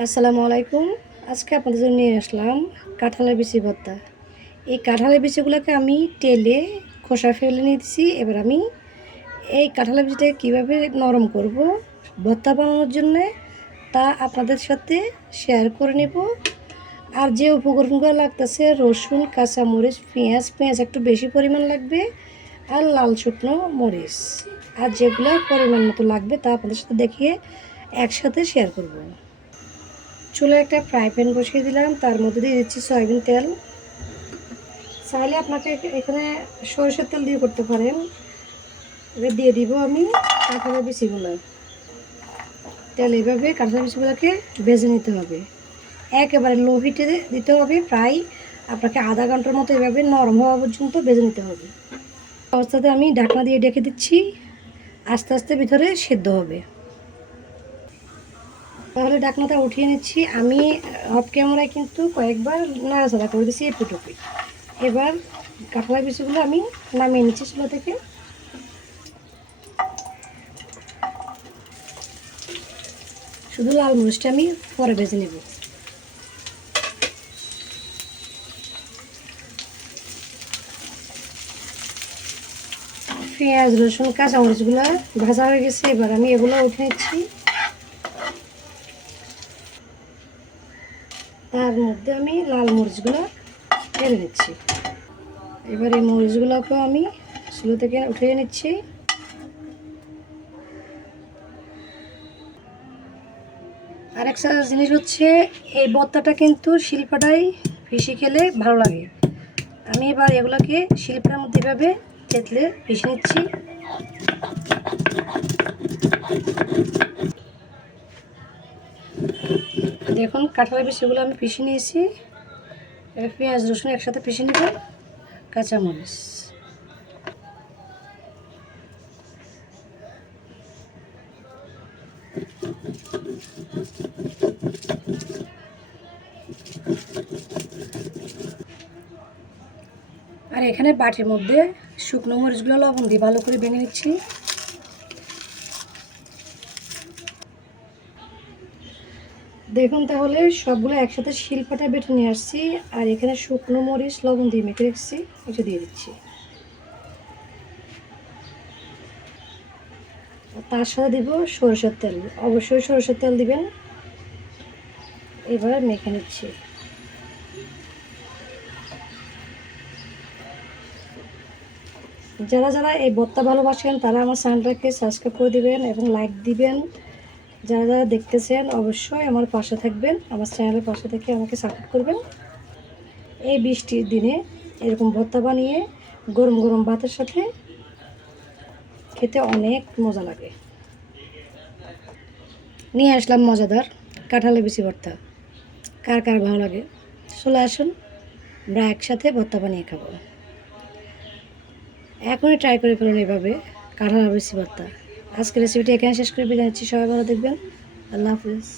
আসসালামু আলাইকুম। আজকে আপনাদের জন্য নিয়ে আসলাম কাঁঠালের বিচি ভর্তা। এই কাঁঠালের বিচিগুলোকে আমি তেলে খোসা ফেলে নিয়েছি। এবার আমি এই কাঁঠালের বিচিটাকে কীভাবে নরম করব, ভর্তা বানানোর জন্য তা আপনাদের সাথে শেয়ার করে নেব। আর যে উপকরণগুলো লাগতেছে, রসুন, কাঁচামরিচ, পেঁয়াজ পেঁয়াজ একটু বেশি পরিমাণ লাগবে আর লাল শুকনো মরিচ। আর যেগুলো পরিমাণ মতো লাগবে তা আপনাদের সাথে দেখিয়ে একসাথে শেয়ার করব। চুলে একটা ফ্রাই প্যান বসিয়ে দিলাম, তার মধ্যে দিয়ে দিচ্ছি সয়াবিন তেল। চাইলে আপনাকে এখানে সরষের তেল দিয়ে করতে পারেন। এবার দিয়ে দিব আমি কাঁঠালের বিচিগুলো তেল এইভাবে কাঁঠালের বিচিগুলোকে ভেজে নিতে হবে। একেবারে লো হিটে দিতে হবে প্রায়। আপনাকে আধা ঘণ্টার মতো এভাবে নরম হওয়া পর্যন্ত ভেজে নিতে হবে। অবস্থাতে আমি ঢাকনা দিয়ে ডেকে দিচ্ছি। আস্তে আস্তে ভিতরে সেদ্ধ হবে। তাহলে ঢাকনাটা উঠিয়ে নিচ্ছি। আমি অফ ক্যামেরায় কিন্তু কয়েকবার নাড়াচাড়া করে দিচ্ছি এপি টপি এবার কাঁঠালের বিচিগুলো আমি নামিয়ে নিচ্ছি চুলা থেকে। শুধু লাল মরিচটা আমি পরে ভেজে নেব। পেঁয়াজ, রসুন, কাঁচামরিচগুলো ভাজা হয়ে গেছে, এবার আমি এগুলো উঠে নিচ্ছি। তার মধ্যে আমি লাল মরিচগুলো ঢেলে নিচ্ছি। এবার এই মরিচগুলোকেও আমি স্লো থেকে উঠিয়ে নিচ্ছি। আর একটা জিনিস হচ্ছে, এই বত্তাটা কিন্তু শিল্পাটাই পিষে খেলে ভালো লাগে। আমি এবার এগুলোকে শিল্পের মধ্যে এভাবে তেতলে পিষে নিচ্ছি। দেখুন, কাঁঠালের বেশিগুলো আমি পিষে নিয়েছি। পেঁয়াজ, রসুন একসাথে পিষে নেব, কাঁচামরিচ। আর এখানে বাটির মধ্যে শুকনো মরিচগুলো, লবণ দিয়ে ভালো করে ভেঙে নিচ্ছি। দেখুন তাহলে সবগুলো একসাথে শিলপাটা বেটে নিয়ে আসছি, আর এখানে শুকনো মরিচ, লবণ দিয়ে মেখে রেখেছি এটা দিয়ে দিচ্ছি। তার সাথে দিব সরষের তেল, অবশ্যই সরষের তেল দিবেন। এবার মেখে নিচ্ছি। যারা যারা এই ভর্তা ভালোবাসেন, তারা আমার চ্যানেলটাকে সাবস্ক্রাইব করে দিবেন এবং লাইক দিবেন। যারা যারা দেখতেছেন, অবশ্যই আমার পাশে থাকবেন, আমার চ্যানেলের পাশে থেকে আমাকে সাপোর্ট করবেন। এই বৃষ্টির দিনে এরকম ভর্তা বানিয়ে, গরম গরম ভাতের সাথে খেতে অনেক মজা লাগে। নিয়ে আসলাম মজাদার কাঁঠালে বিচি ভর্তা। কার কার ভালো লাগে? চলে আসুন, আমরা একসাথে ভর্তা বানিয়ে খাব। এখনই ট্রাই করে ফেলুন এভাবে কাঁঠাল বিচি ভর্তা। আজকের রেসিপিটি এখানে শেষ করে বিদায় হচ্ছি সবাই ভালো দেখবেন আল্লাহ হাফিজ।